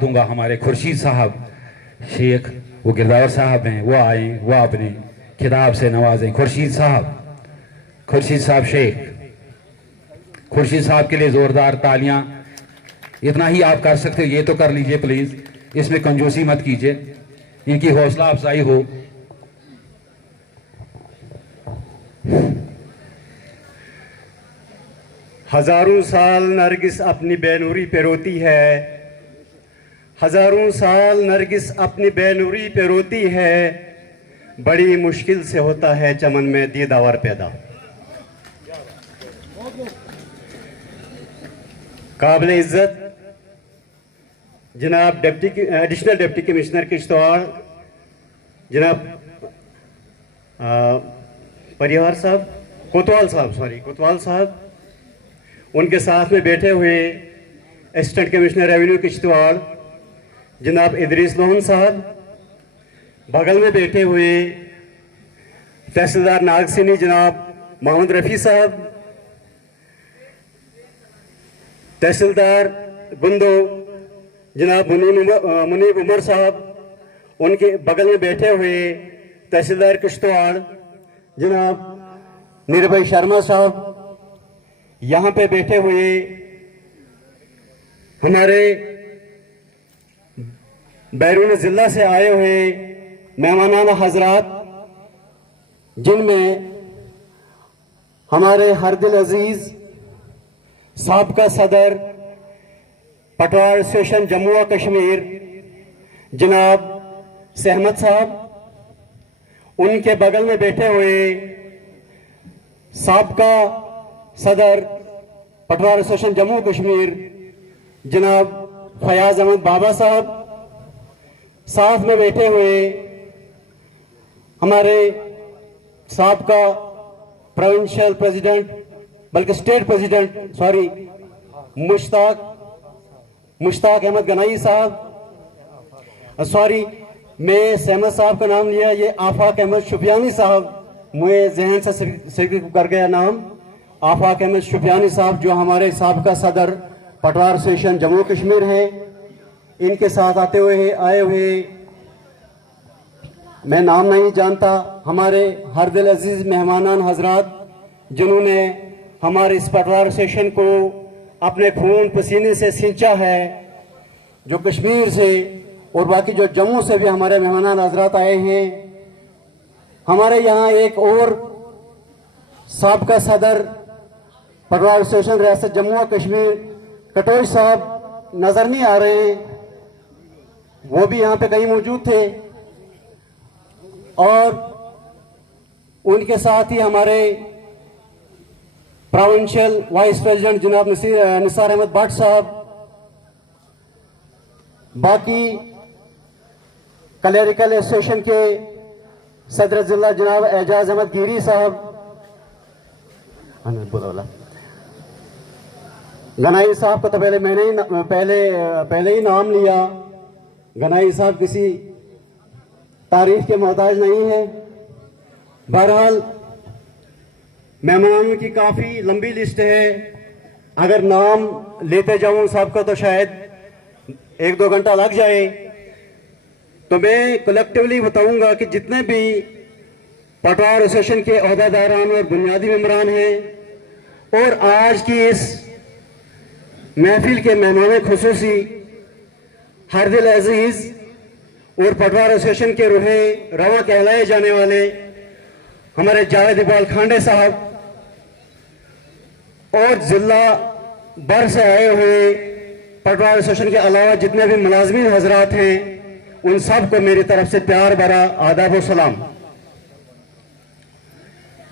दूंगा हमारे खुर्शीद साहब शेख, वो गिरदावर साहब हैं, वो आए, वो अपने खिताब से नवाजें। खुर्शीद साहब शेख, खुर्शीद साहब के लिए जोरदार तालियां। इतना ही आप कर सकते हो, ये तो कर लीजिए प्लीज, इसमें कंजूसी मत कीजिए, इनकी हौसला अफजाई हो। हजारों साल नरगिस अपनी बेनूरी पे रोती है, हजारों साल नरगिस अपनी बेनूरी पे रोती है, बड़ी मुश्किल से होता है चमन में दीदावर पैदा। काबिल इज्जत जनाब एडिशनल डिप्टी कमिश्नर किश्तवाड़ जनाब कोतवाल साहब, उनके साथ में बैठे हुए असिस्टेंट कमिश्नर रेवेन्यू किश्तवाड़ जनाब इदरीस लोहन साहब, बगल में बैठे हुए तहसीलदार नागसिनी जनाब मोहम्मद रफ़ी साहब, तहसीलदार गुंदो जनाब मुनीब उमर साहब, उनके बगल में बैठे हुए तहसीलदार किश्तवाड़ जनाब निर्भय शर्मा साहब, यहाँ पे बैठे हुए हमारे बैरून जिला से आए हुए मेहमानान हजरात, जिनमें हमारे हरदिल अजीज साबका सदर पटवार एसोसिएशन जम्मू व कश्मीर जनाब सहमत साहब, उनके बगल में बैठे हुए साबका सदर पटवार एसोसिएशन जम्मू कश्मीर जनाब फयाज अहमद बाबा साहब, साथ में बैठे हुए हमारे साबका प्रोविंशियल प्रेसिडेंट बल्कि स्टेट प्रेसिडेंट मुश्ताक अहमद गनाई साहब, मैं सहमत साहब का नाम लिया, ये आफाक अहमद शुफियानी साहब, मुझे जहन से सिर्फ कर गया नाम, आफाक अहमद शुफियानी साहब जो हमारे साबका सदर पटवार एसोसिएशन जम्मू कश्मीर है, इनके साथ आए हुए मैं नाम नहीं जानता, हमारे हरदिल अजीज मेहमानान हजरात, जिन्होंने हमारे इस पटवार एसोसिएशन को अपने खून पसीने से सिंचा है, जो कश्मीर से और बाकी जो जम्मू से भी हमारे मेहमानान हजरात आए हैं। हमारे यहाँ एक और साबका सदर पटवार एसोसिएशन रियासत जम्मू व कश्मीर कटोच साहब नजर नहीं आ रहे हैं, वो भी यहाँ पे कहीं मौजूद थे, और उनके साथ ही हमारे प्रोविंशियल वाइस प्रेसिडेंट जनाब निसार अहमद भट्ट साहब, बाकी क्लरिकल एसोसिएशन के सदर जिला जनाब एजाज अहमद गिरी साहब, गनाई साहब का तो पहले ही नाम लिया, गनाई साहब किसी तारीफ के मोहताज नहीं है। बहरहाल मेहमानों की काफी लंबी लिस्ट है, अगर नाम लेते जाऊं सबका तो शायद 1-2 घंटा लग जाए, तो मैं कलेक्टिवली बताऊंगा कि जितने भी पटवार एसोसिएशन के ओहदेदारान और बुनियादी मेंबरान हैं और आज की इस महफिल के मेहमान खुसूसी हरदिल अजीज और पटवार एसोसिएशन के रूहे रवा कहलाए जाने वाले हमारे जावेद इकबाल खांडे साहब और जिला भर से आए हुए पटवार एसोसिएशन के अलावा जितने भी मुलाजमीन हजरात हैं, उन सब को मेरी तरफ से प्यार भरा आदाब और सलाम।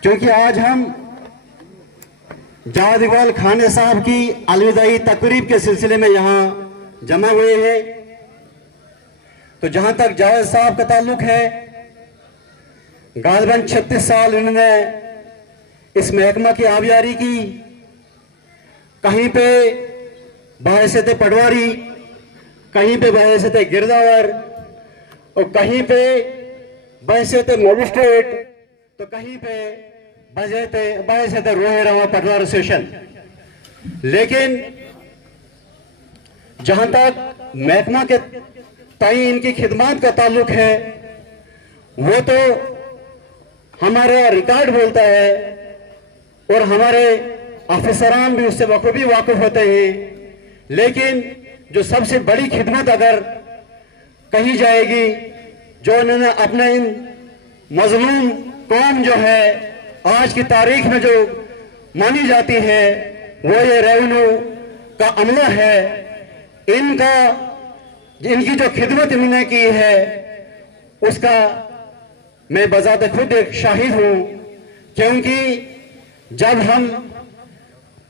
क्योंकि आज हम जावेद इकबाल खांडे साहब की अलविदाई तकरीब के सिलसिले में यहाँ जमा हुए हैं, तो जहां तक जावेद साहब का ताल्लुक है, गालिबन 36 साल इन्होंने इस महकमा की आबियारी की, कहीं पे बहैसियत पटवारी, कहीं पे बहैसियत गिरदावर और कहीं पे बहैसियत मजिस्ट्रेट, तो कहीं पे बहैसियत रोहे रवा पटवार एसोसिएशन। लेकिन जहां तक महकमा के ताई इनकी खिदमत का ताल्लुक है, वो तो हमारा रिकॉर्ड बोलता है और हमारे अफसरान भी उससे बखूबी वाकिफ होते हैं। लेकिन जो सबसे बड़ी खिदमत अगर कही जाएगी, जो इन्होंने अपने इन मजलूम कौम जो है आज की तारीख में जो मानी जाती है, वो ये रेवेन्यू का अमला है। इनकी जो खिदमत इन्होंने की है, उसका मैं बजाते खुद एक शाहिद हूं। क्योंकि जब हम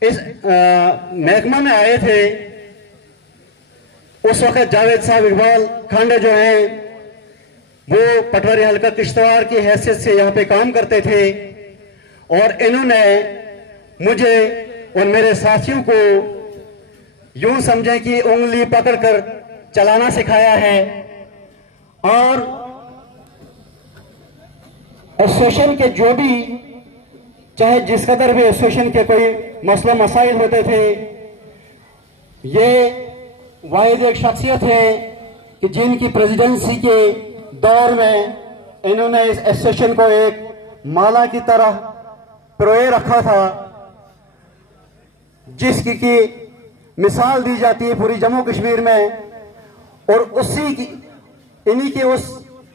इस महकमा में आए थे, उस वक्त जावेद साहब इकबाल खांडे जो हैं, वो पटवारी हल्का किश्तवाड़ की हैसियत से यहाँ पे काम करते थे और इन्होंने मुझे और मेरे साथियों को यूं समझें कि उंगली पकड़कर चलाना सिखाया है। और एसोसिएशन के जो भी, चाहे जिस कदर भी एसोसिएशन के कोई मसला मसाइल होते थे, ये वाहिद एक शख्सियत है कि जिनकी प्रेसिडेंसी के दौर में इन्होंने इस एसोसिएशन को एक माला की तरह पिरोए रखा था, जिसकी की मिसाल दी जाती है पूरी जम्मू कश्मीर में। और इन्हीं की उस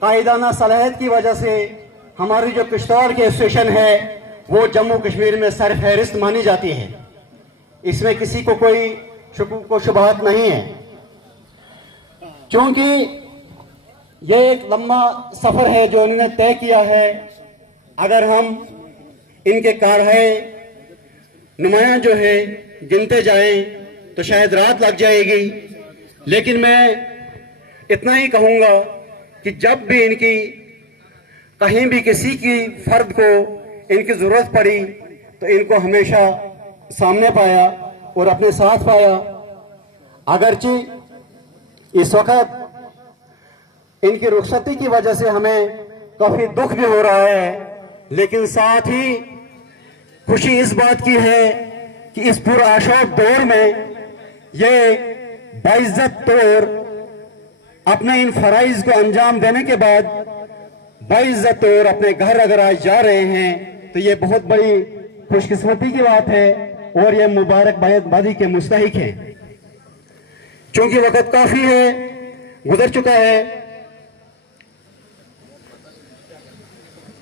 कायदाना सलाहियत की वजह से हमारी जो किश्तवाड़ की एसोसिएशन है, वो जम्मू कश्मीर में सर फहरिस्त मानी जाती है। इसमें किसी को कोई शुकूक व शुबहात नहीं है, क्योंकि यह एक लंबा सफर है जो इन्होंने तय किया है। अगर हम इनके कारहाय नुमाया जो है गिनते जाएं तो शायद रात लग जाएगी। लेकिन मैं इतना ही कहूंगा कि जब भी इनकी कहीं भी किसी की फर्द को इनकी जरूरत पड़ी तो इनको हमेशा सामने पाया और अपने साथ पाया। अगरचे इस वक्त इनकी रुखसती की वजह से हमें काफी दुख भी हो रहा है, लेकिन साथ ही खुशी इस बात की है कि इस पुरआशोक दौर में ये बाइज्जत तौर अपने इन फराइज को अंजाम देने के बाद बाइज्जत तौर अपने घर अगर आज जा रहे हैं तो ये बहुत बड़ी खुशकिस्मती की बात है और ये मुबारकबादी के मुस्तहिक है। चूंकि वक्त काफी है, गुजर चुका है,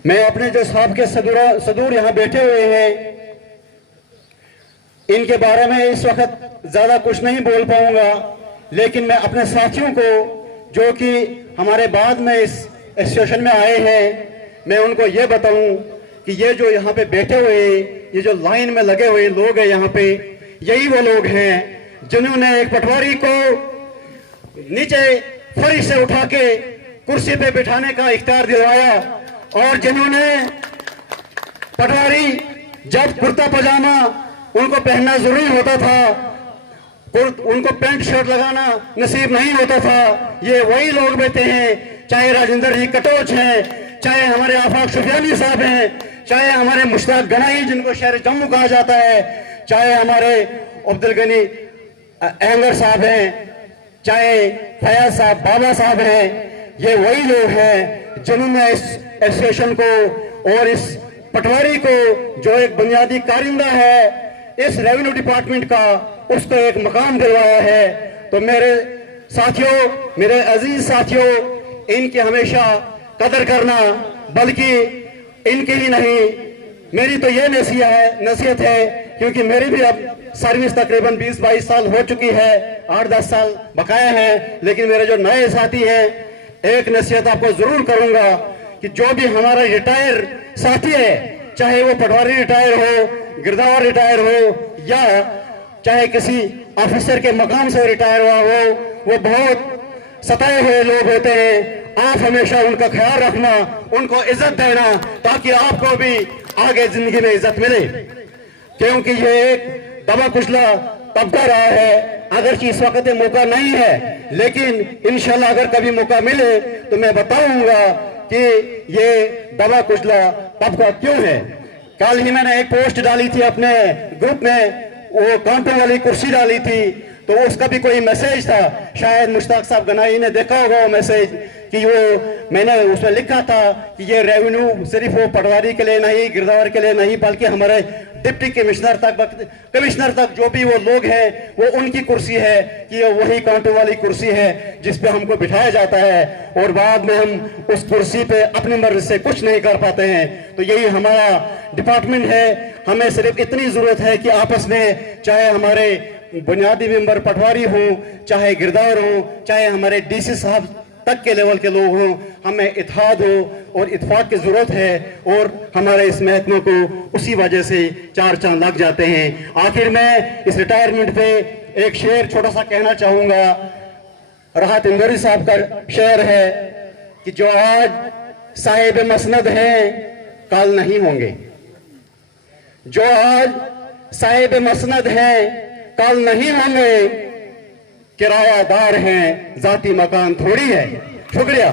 मैं अपने जो साहब के सदूर यहाँ बैठे हुए हैं, इनके बारे में इस वक्त ज्यादा कुछ नहीं बोल पाऊंगा। लेकिन मैं अपने साथियों को जो कि हमारे बाद में इस एसोसिएशन में आए हैं, मैं उनको ये बताऊं कि ये जो यहाँ पे बैठे हुए, ये जो लाइन में लगे हुए लोग हैं यहाँ पे, यही वो लोग हैं जिन्होंने एक पटवारी को नीचे फर्श से उठा के कुर्सी पे बिठाने का इख्तियार दिलवाया और जिन्होंने पटवारी जब कुर्ता पजामा उनको पहनना जरूरी होता था, उनको पैंट शर्ट लगाना नसीब नहीं होता था, ये वही लोग बैठे हैं। चाहे राजेंद्र जी कटोच हैं, चाहे हमारे आफाक सुफियानी साहब हैं, चाहे हमारे मुश्ताक गनाई जिनको शहर जम्मू कहा जाता है, चाहे हमारे अब्दुल गनी अहंगर साहब हैं, चाहे फयाज साहब बाबा साहब हैं, ये वही लोग हैं जिन्होंने इस एसोसिएशन को और इस पटवारी को जो एक बुनियादी कारिंदा है इस रेवेन्यू डिपार्टमेंट का, उसको एक मकाम दिलवाया है। तो मेरे साथियों, मेरे अजीज साथियों, इनकी हमेशा कदर करना, बल्कि इनकी ही नहीं मेरी तो ये नसीहत है, क्योंकि मेरी भी अब सर्विस तकरीबन 20-22 साल हो चुकी है, 8-10 साल बकाया है। लेकिन मेरे जो नए साथी हैं, एक नसीहत आपको जरूर करूंगा कि जो भी हमारा रिटायर साथी है, चाहे वो पटवारी रिटायर हो, गिरदावर रिटायर हो, या चाहे किसी ऑफिसर के मकाम से रिटायर हुआ हो, वो बहुत सताए हुए लोग होते हैं। आप हमेशा उनका ख्याल रखना, उनको इज्जत देना, ताकि आपको भी आगे जिंदगी में इज्जत मिले। क्योंकि ये एक दबा कुचला तबका रहा है, अगर इस वक्त मौका नहीं है, लेकिन इंशाल्लाह अगर कभी मौका मिले तो मैं बताऊंगा कि ये दबा कुचला तबका क्यों है। कल ही मैंने एक पोस्ट डाली थी अपने ग्रुप में, वो कांटों वाली कुर्सी डाली थी, तो उसका भी कोई मैसेज था, शायद मुश्ताक साहब गनाई ने देखा होगा वो मैसेज कि वो मैंने उसमें लिखा था कि ये रेवेन्यू सिर्फ वो पटवारी के लिए नहीं, गिरदावर के लिए नहीं, बल्कि हमारे डिप्टी कमिश्नर तक जो भी वो लोग हैं वो उनकी कुर्सी है कि ये वही कांटों वाली कुर्सी है जिस पे हमको बिठाया जाता है और बाद में हम उस कुर्सी पे अपनी मर्जी से कुछ नहीं कर पाते हैं। तो यही हमारा डिपार्टमेंट है। हमें सिर्फ इतनी जरूरत है कि आपस में, चाहे हमारे बुनियादी मेंबर पटवारी हो, चाहे गिरदावर हो, चाहे हमारे डीसी साहब तक के लेवल के लोग हों, हमें इत्तेहाद हो और इत्तेफाक की जरूरत है और हमारे इस महकमे को उसी वजह से चार चांद लग जाते हैं। आखिर में इस रिटायरमेंट पे एक शेर छोटा सा कहना चाहूंगा। राहत इंदौरी साहब का शेर है कि जो आज साहिब मसनद हैं कल नहीं होंगे, जो आज साहिब मसनद हैं कल नहीं होंगे, किरायादार हैं जाती मकान थोड़ी है। शुक्रिया।